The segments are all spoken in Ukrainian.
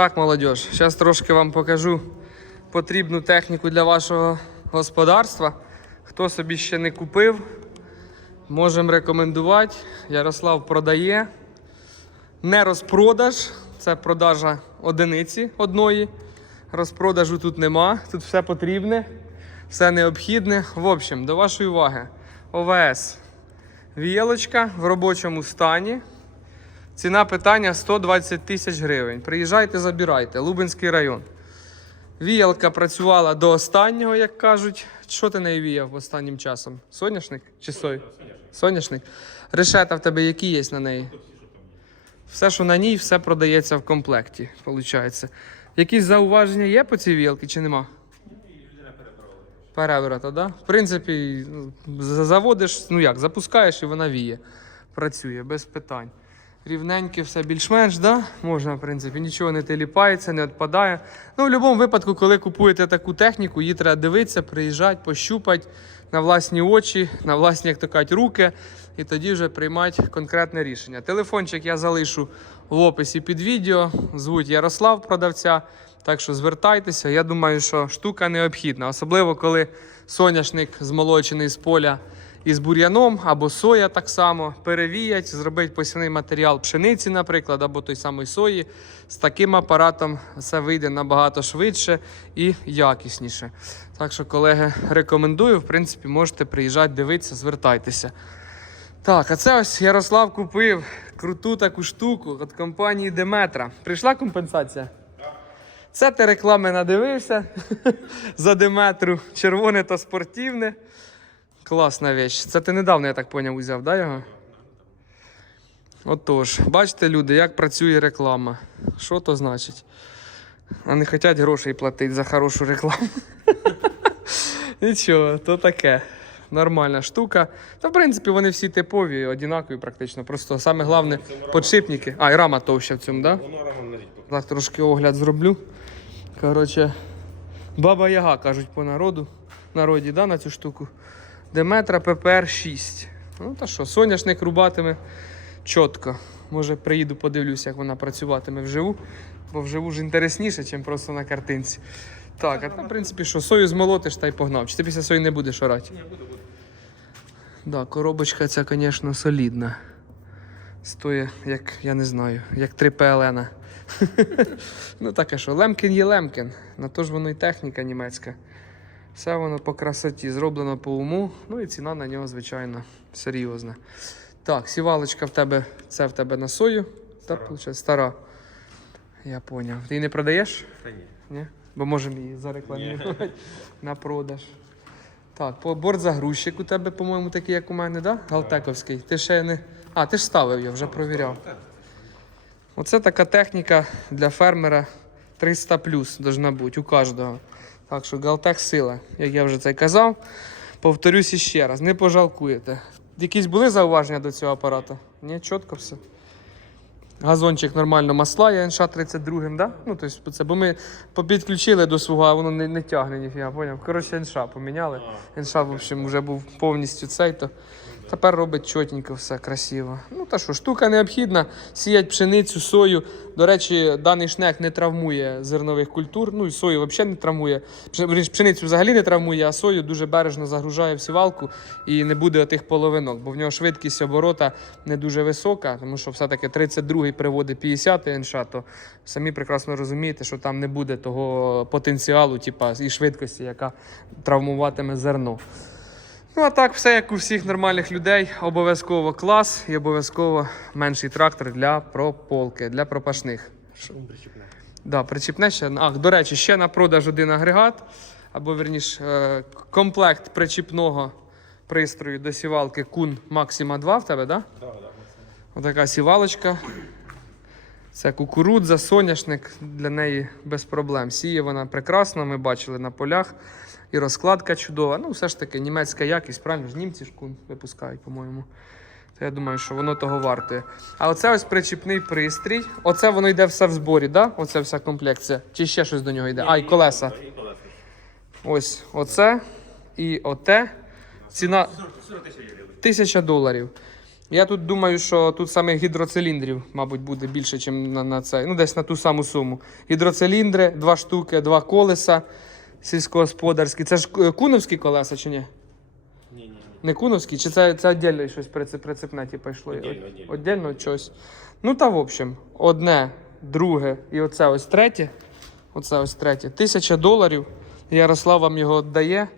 Так, молодь, зараз трошки вам покажу потрібну техніку для вашого господарства. Хто собі ще не купив, можемо рекомендувати. Ярослав продає. Не розпродаж, це продажа одиниці одної. Розпродажу тут нема, тут все потрібне, все необхідне. В общем, до вашої уваги. ОВС. Віялочка в робочому стані. Ціна питання 120 тисяч гривень. Приїжджайте, забирайте. Лубенський район. Віялка працювала до останнього, як кажуть. Що ти неї віяв останнім часом? Соняшник чи сой? Соняшник. Решета в тебе які є на неї? Все, що на ній, все продається в комплекті, виходить. Якісь зауваження є по цій віялці чи нема? Переворота? Да? В принципі, ну, заводиш, ну як, запускаєш і вона віє. Працює без питань. Рівненьке все більш-менш, да? можна, в принципі, нічого не теліпається, не відпадає. Ну, в будь-якому випадку, коли купуєте таку техніку, її треба дивитися, приїжджати, пощупати на власні очі, на власні, як то кажуть, руки, і тоді вже приймати конкретне рішення. Телефончик я залишу в описі під відео. Звуть Ярослав, продавця. Так що звертайтеся. Я думаю, що штука необхідна, особливо коли соняшник змолочений з поля із бур'яном або соя так само перевіять, зробити посівний матеріал пшениці, наприклад, або той самої сої. З таким апаратом все вийде набагато швидше і якісніше. Так що, колеги, рекомендую. В принципі, можете приїжджати, дивитися, звертайтеся. Так, а це ось Ярослав купив круту таку штуку від компанії Деметра. Прийшла компенсація? Це ти реклами надивився за Деметру. Червоне та спортивне. Класна вещь. Це ти недавно, я так поняв, узяв, да, його? Отож, бачите, люди, як працює реклама. Що то значить? А не хочуть грошей платити за хорошу рекламу. Нічого, то таке. Нормальна штука. Та, в принципі, вони всі типові, однакові практично. Просто саме головне подшипники. А, і рама товща в цьому, так? Да? Воно поки. Так, трошки огляд зроблю. Коротше, баба Яга, кажуть по народу, народі, да, на цю штуку. Деметра ППР 6. Ну та що, соняшник рубатиме чітко. Може, приїду, подивлюся, як вона працюватиме вживу, бо вживу ж інтересніше, ніж просто на картинці. Так, а там, в принципі, що, сою змолотиш та й погнав. Чи ти після сої не будеш орати? Ні, буду, буду. Да, коробочка ця, звісно, солідна. Стоїть, як я не знаю, як 3 ПЛН. ну таке що, Лемкін є Лемкін. На то ж воно і техніка німецька. Все воно по красоті, зроблено по уму. Ну і ціна на нього, звичайно, серйозна. Так, сівалочка в тебе, це в тебе на сою. Та, виходить, стара. Я поняв. Ти її не продаєш? Та ні. Ні? Бо можемо її зарекламувати на продаж. Так, по бортзагрузчик у тебе, по-моєму, такий, як у мене, да? Галтековський. Ти ще не. А, ти ж ставив його, вже провіряв. Оце така техніка для фермера 300 плюс должна бути у кожного. Так що Галтех сила, як я вже це казав. Повторюсь іще раз, не пожалкуєте. Якісь були зауваження до цього апарату? Ні, чітко все. Газончик нормально масла, я НШ 32 да? Ну, тобто це, бо ми підключили до свого, а воно не, не тягне ніфіга, поняв? Коротше, НШ поміняли. НШ, в общем, вже був повністю цей, то тепер робить чотенько все красиво. Ну та що, штука необхідна, сіять пшеницю, сою. До речі, даний шнек не травмує зернових культур, ну і сою взагалі не травмує. Пшеницю взагалі не травмує, а сою дуже бережно загружає в сівалку і не буде отих половинок, бо в нього швидкість оборота не дуже висока, тому що все-таки 32-й приводить 50 НШ, то самі прекрасно розумієте, що там не буде того потенціалу, типа, і швидкості, яка травмуватиме зерно. Ну, а так, все як у всіх нормальних людей, обов'язково клас і обов'язково менший трактор для прополки, для пропашних. Ум причіпне. Да, причіпне ще. А, до речі, ще на продаж один агрегат, або верніш, е, комплект причіпного пристрою до сівалки Кун Maxima 2 в тебе, так? Да? Да, да. Отака сівалочка. Це кукурудза, соняшник для неї без проблем. Сіє вона прекрасно, ми бачили на полях. І розкладка чудова. Ну, все ж таки, німецька якість, правильно ж німці ж кун випускають, по-моєму. То я думаю, що воно того вартує. А оце ось причіпний пристрій. Оце воно йде все в зборі, да? Оце вся комплекція. Чи ще щось до нього йде? А, і колеса. Ось оце і оте. Ціна 40 тисяч. Тисяча доларів. Я тут думаю, що тут саме гідроциліндрів, мабуть, буде більше, ніж на, на цей. Ну, десь на ту саму суму. Гідроциліндри, два штуки, два колеса сільськогосподарські. Це ж куновські колеса чи ні? Ні, ні. Не куновські, чи це, це віддільно щось прицеп- прицепне типу, йшло? Отдельно. Отдельно щось. Ну та в общем, одне, друге і оце ось третє. Оце ось третє. Тисяча доларів. Ярослав вам його віддає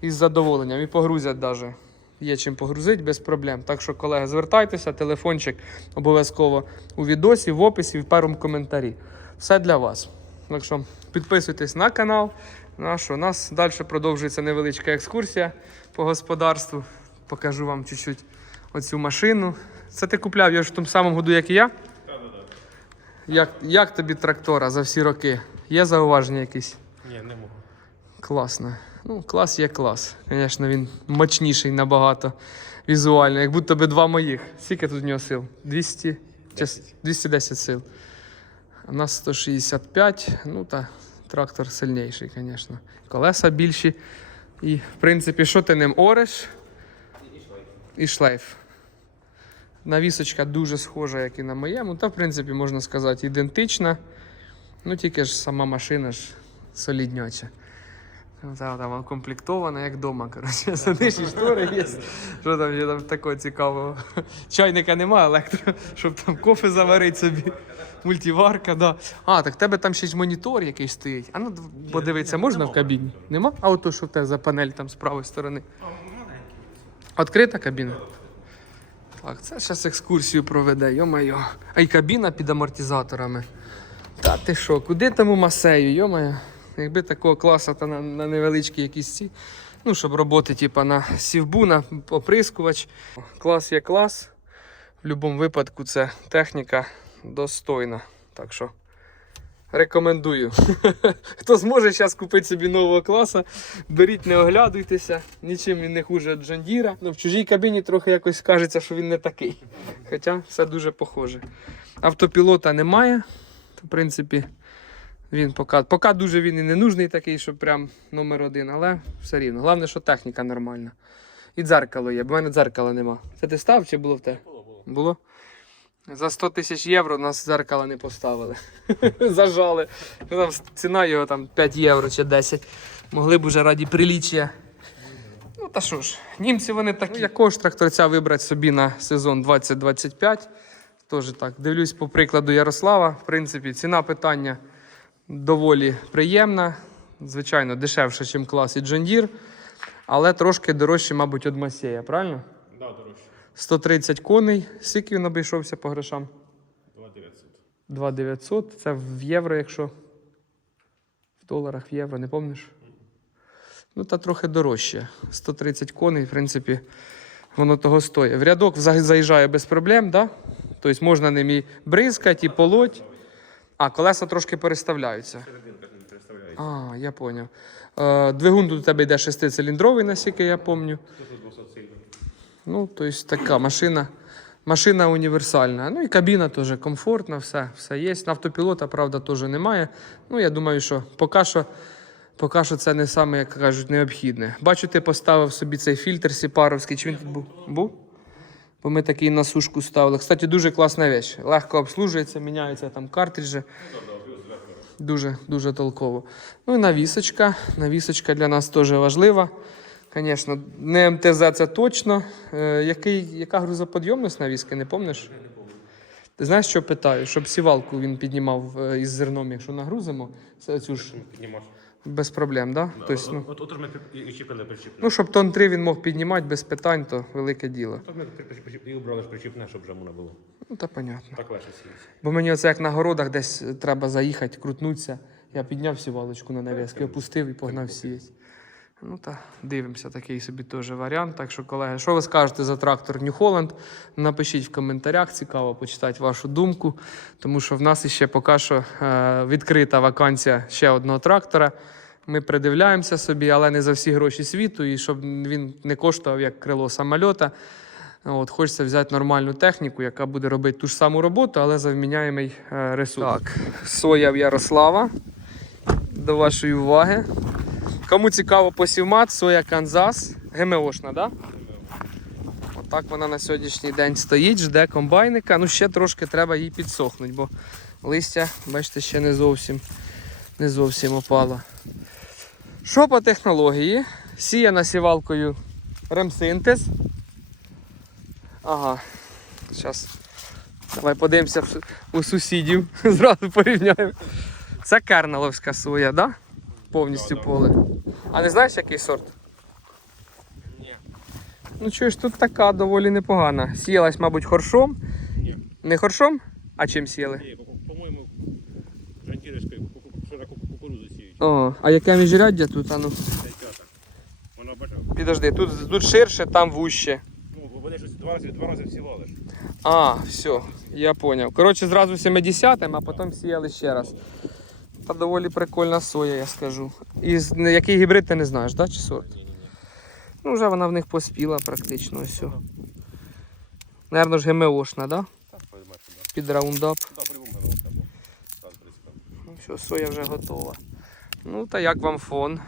із задоволенням. І погрузять навіть. Є чим погрузити без проблем. Так що, колеги, звертайтеся, телефончик обов'язково у відосі, в описі, в першому коментарі. Все для вас. Так що підписуйтесь на канал. Наш. У нас далі продовжується невеличка екскурсія по господарству. Покажу вам чуть-чуть оцю машину. Це ти купляв його ж в тому самому году, як і я? Як, як тобі трактора за всі роки? Є зауваження якісь? Ні, не можу. Класно. Ну, клас є клас. Звісно, він мощніший набагато візуально, як будто би два моїх. Скільки тут в нього сил? 200? 210 сил. У нас 165. Ну та трактор сильніший, звісно. Колеса більші. І, в принципі, що ти ним ореш? І шлейф. Навісочка дуже схожа, як і на моєму. Та, в принципі, можна сказати, ідентична. Ну, тільки ж сама машина ж солідняча. Ну, там комплектована, як вдома. Коротше, сидиш і штори є. Що там є там такого цікавого? Чайника немає, електро, щоб там кофе заварити собі. Мультиварка, да. А, так в тебе там ще ж монітор якийсь стоїть. А ну подивитися, можна в кабіні? Нема? А ото що в тебе за панель там з правої сторони? Відкрита кабіна? Так, це зараз екскурсію проведе, йо-моє. А й кабіна під амортизаторами. Та ти що, куди тому масею, йо-моє? Якби такого класу, то на, на невеличкі якісь ці. Ну, щоб роботи, типа на сівбу, на оприскувач. Клас є клас. В будь-якому випадку це техніка достойна. Так що рекомендую. Хто зможе зараз купити собі нового класу, беріть, не оглядуйтеся. Нічим він не хуже від Джандіра. Ну, в чужій кабіні трохи якось кажеться, що він не такий. Хоча все дуже похоже. Автопілота немає. В принципі, він поки, поки дуже він і не нужний такий, що прям номер один, але все рівно. Головне, що техніка нормальна. І дзеркало є, бо в мене дзеркала нема. Це ти став чи було в те? Було, було. Було? За 100 тисяч євро нас дзеркала не поставили. Зажали. Ну, Там ціна його там 5 євро чи 10. Могли б уже раді приліччя. Ну та що ж, німці вони такі. Ну, якого ж тракторця вибрати собі на сезон 2025? Теж так. Дивлюсь по прикладу Ярослава. В принципі, ціна питання доволі приємна. Звичайно, дешевше, ніж клас і Deere, але трошки дорожче, мабуть, від Масея, правильно? Да, дорожче. 130 коней. Скільки він обійшовся по грошам? 2900. 2900. Це в євро, якщо в доларах, в євро, не пам'ятаєш? Ну, та трохи дорожче. 130 коней, в принципі, воно того стоїть. В рядок заїжджає без проблем, да? Тобто можна ним і бризкати, і полоть. А, колеса трошки переставляються. Серединка не представляється. А, я зрозумів. Е, двигун тут у тебе йде шестициліндровий, наскільки я пам'ятаю. Тут 200 сильно. Ну, то есть така машина. Машина універсальна. Ну і кабіна теж комфортна, все, все є. Автопілота, правда, теж немає. Ну, я думаю, що поки що, поки що це не саме, як кажуть, необхідне. Бачу, ти поставив собі цей фільтр сіпаровський. Чи він тут був? Був? Бо ми такий на сушку ставили. Кстати, дуже класна річ. Легко обслужується, міняються там картриджі. Дуже, дуже толково. Ну і навісочка. Навісочка для нас теж важлива. Звісно, не МТЗ це точно. Е, який, яка грузоподйомність навіски, не пам'ятаєш? Ти знаєш, що питаю? Щоб сівалку він піднімав е, із зерном, якщо нагрузимо, це цю ж Піднімаш. Без проблем, да? Да, Тобто, ну, от, от, от ми і, чіпили причіпне. ну, щоб тон 3 він мог піднімати без питань, то велике діло. От ми і убрали ж причіпне, щоб жаму не було. Ну, та понятно. Так легше сіється. Бо мені оце як на городах десь треба заїхати, крутнутися. Я підняв сівалочку на навіски, опустив і погнав сіяти. Ну та дивимося, такий собі теж варіант. Так що, колеги, що ви скажете за трактор New Holland? Напишіть в коментарях, цікаво почитати вашу думку, тому що в нас іще поки що е, відкрита вакансія ще одного трактора. Ми придивляємося собі, але не за всі гроші світу, і щоб він не коштував як крило самольота. От, хочеться взяти нормальну техніку, яка буде робити ту ж саму роботу, але за вміняємий е, ресурс. Так, соя в Ярослава. До вашої уваги. Кому цікаво посівмат, соя Канзас, ГМОшна, да? Отак вона на сьогоднішній день стоїть, жде комбайника. Ну ще трошки треба їй підсохнути, бо листя, бачите, ще не зовсім, не зовсім опало. Що по технології? Сіяна сівалкою ремсинтез. Ага. Зараз. Давай подивимося у сусідів. Зразу порівняємо. Це керналовська соя, да? Повністю Да, да. поле. А не знаєш, який сорт? Ні. Ну чуєш, тут така доволі непогана. Сіялась, мабуть, хоршом. Ні. Не хоршом? А чим сіяли? Ні, по- по-моєму, жантіришкою вчора кукурудзу сіють. О, а яке міжряддя тут? А ну, Це п'ята. Воно бачив. підожди, тут, тут ширше, там вуще. Ну, бо вони щось два рази, два рази всівали ж. А, все, я поняв. Коротше, зразу 70-м, а потім сіяли ще раз. Та доволі прикольна соя, я скажу. І з- не- який гібрид ти не знаєш, да, чи сорт? Ні, ні, ні. Ну, вже вона в них поспіла практично, ось. Наверно ж ГМОшна, да? Так, поймати, да. Під раундап. Там. Так, в принципі. Ну, все, соя вже готова. Ну, та як вам фон?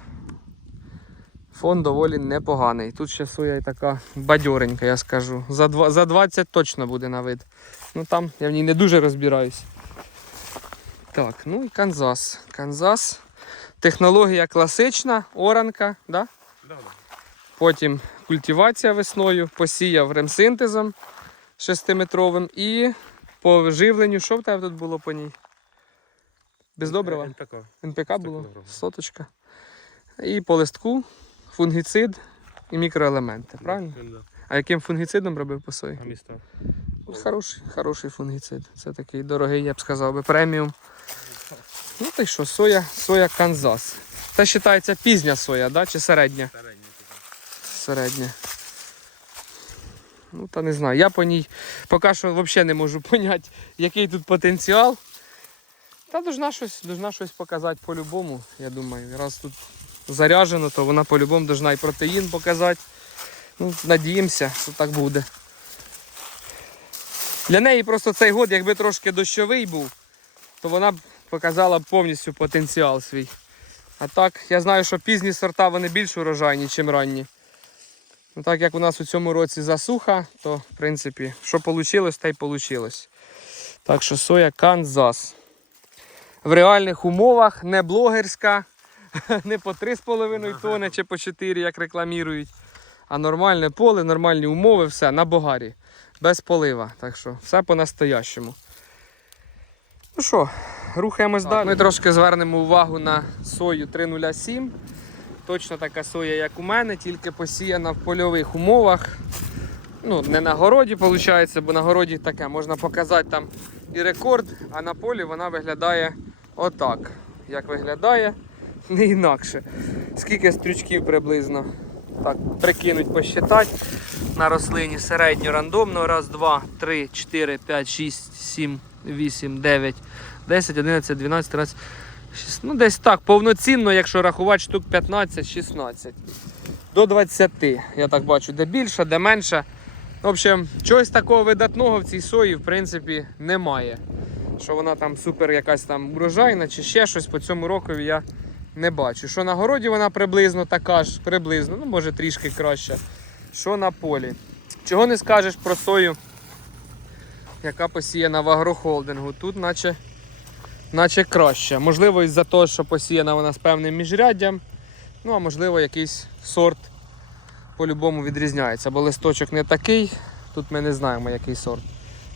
Фон доволі непоганий. Тут ще соя і така бадьоренька, я скажу. За, два, за 20 точно буде на вид. Ну там я в ній не дуже розбираюсь. Так, ну і Канзас. Канзас. Технологія класична, оранка, да? Да, да. потім культивація весною, посіяв ремсинтезом 6-метровим і по живленню, що в тебе тут було по ній? Без добрива? НПК. НПК було, соточка. І по листку, фунгіцид і мікроелементи, правильно? Да. А яким фунгіцидом робив по сої? Ну, Хороший, хороший фунгіцид. Це такий дорогий, я б сказав би, преміум. Ну та й що, соя, соя Канзас. Це вважається пізня соя, да? чи середня? Середня. Середня. Ну, та не знаю. Я по ній поки що взагалі не можу поняти, який тут потенціал. Та должна щось, должна щось показати по-любому, я думаю. Раз тут заряджено, то вона по-любому должна і протеїн показати. Ну, надіємося, що так буде. Для неї просто цей год, якби трошки дощовий був, то вона б показала повністю потенціал свій. А так, я знаю, що пізні сорта вони більш урожайні, ніж ранні. Ну, так як у нас у цьому році засуха, то в принципі, що вийшло, те й вийшло. Так що соя Канзас. В реальних умовах не блогерська, не по 3,5 тони чи по 4, як рекламують. А нормальне поле, нормальні умови, все на богарі. Без полива. Так що все по-настоящому. Ну що, рухаємось далі. Ми трошки звернемо увагу на сою 307. Точно така соя, як у мене, тільки посіяна в польових умовах. Ну, не на городі, виходить, бо на городі таке можна показати там і рекорд, а на полі вона виглядає отак. Як виглядає, не інакше. Скільки стрючків приблизно? Так, прикинуть, посчитати. На рослині середньо рандомно. Раз, два, три, чотири, п'ять, шість, сім, вісім, дев'ять, десять, одинадцять, дванадцять, тринадцять. Ну, десь так, повноцінно, якщо рахувати штук 15-16. До 20, я так бачу, де більше, де менше. В общем, чогось такого видатного в цій сої, в принципі, немає. Що вона там супер якась там урожайна чи ще щось по цьому року я не бачу. Що на городі вона приблизно така ж, приблизно, ну може трішки краще. Що на полі. Чого не скажеш про сою, яка посіяна в агрохолдингу. Тут наче наче краще. Можливо, із-за того, що посіяна вона з певним міжряддям, ну а можливо, якийсь сорт по-любому відрізняється, бо листочок не такий, тут ми не знаємо, який сорт.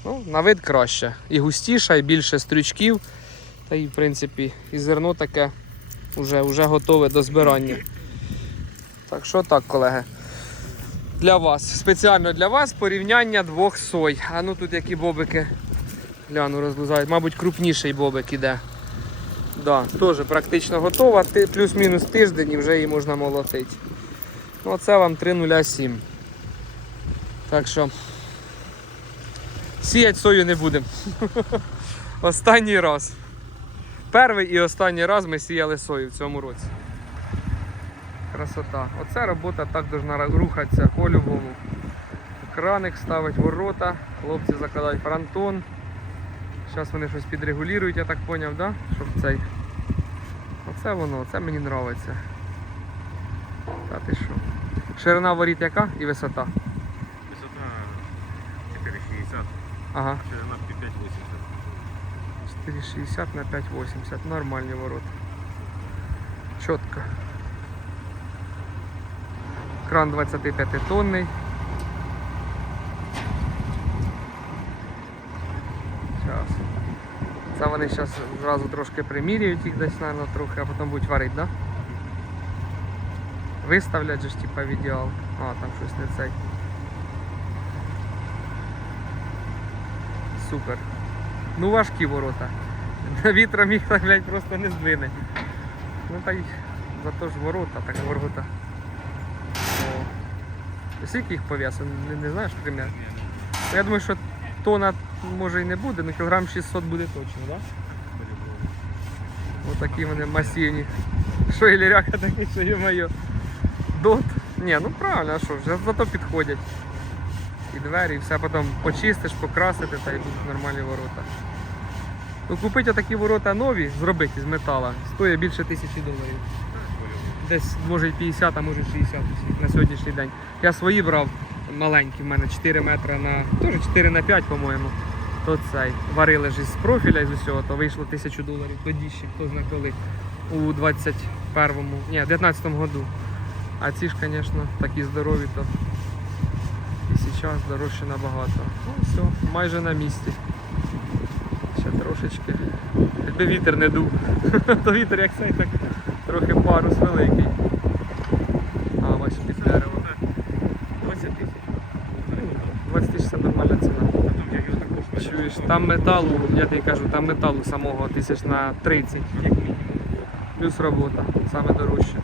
Ну, на вид краще. І густіша, і більше стрючків. Та і, в принципі, і зерно таке вже, вже готове до збирання. Так що так, колеги. Для вас, спеціально для вас порівняння двох сой. А ну тут які бобики Гляну, розлузають. Мабуть, крупніший бобик іде. Да, теж практично готова. Плюс-мінус тиждень і вже її можна молотити. Ну, оце вам 3,07. Так що сіять сою не будемо. Останній раз. Перший і останній раз ми сіяли сою в цьому році. Красота. Оце робота так должна рухатися по-любому. Краник ставить ворота, хлопці закладають фронтон. Зараз вони щось підрегулюють, я так зрозумів, да? щоб цей. Оце воно, це мені подобається. Та ти що? Ширина воріт яка і висота? Ага. Черенатки 5,80. 4,60 на 5,80. Нормальні ворота. Чітко. Кран 25 тонний. Зараз. Це вони зараз зразу трошки приміряють їх десь, наверное, трохи, а потім будуть варити, так? Да? Виставлять же ж типа в ідеал. А, там щось не цей. Супер. Ну важкі ворота. Вітром їх так, блядь, просто не здвине. Ну та й зато ж ворота, так ворота. О. Скільки їх по? Не, не знаєш примерно? Я думаю, що тона може і не буде, але кілограм 600 буде точно, так? Да? Отакі вони масивні. Що і ліряка такий, що йо-моє. Дот. Ні, ну правильно, а що, вже зато підходять. Двері, і все потім почистиш, покрасити та й будуть нормальні ворота. Ну, купити отакі ворота нові, зробити з метала, стоїть більше тисячі доларів. Десь може 50, а може 60 на сьогоднішній день. Я свої брав маленькі, в мене 4 метри на. теж 4 на 5, по-моєму. То цей. Варили ж із профіля і з усього, то вийшло тисячу доларів. Тоді ще хто зна коли. У 21-му, ні, в 19-му году. А ці ж, звісно, такі здорові, то і зараз дорожче набагато. Ну все, майже на місці. Ще трошечки. Якби вітер не дув, то вітер як цей, так трохи парус великий. А, бачиш під дерево. 20 тисяч. 20 тисяч це нормальна ціна. Чуєш, там металу, я тобі кажу, там металу самого тисяч на 30. як мінімум. Плюс робота, саме дорожче.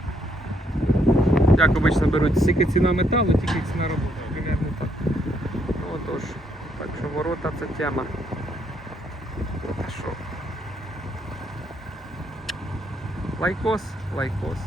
Як обично беруть, тільки ціна металу, тільки ціна роботи. Примерно так. Ну отож, так що ворота це тема. А що? Лайкос, лайкос.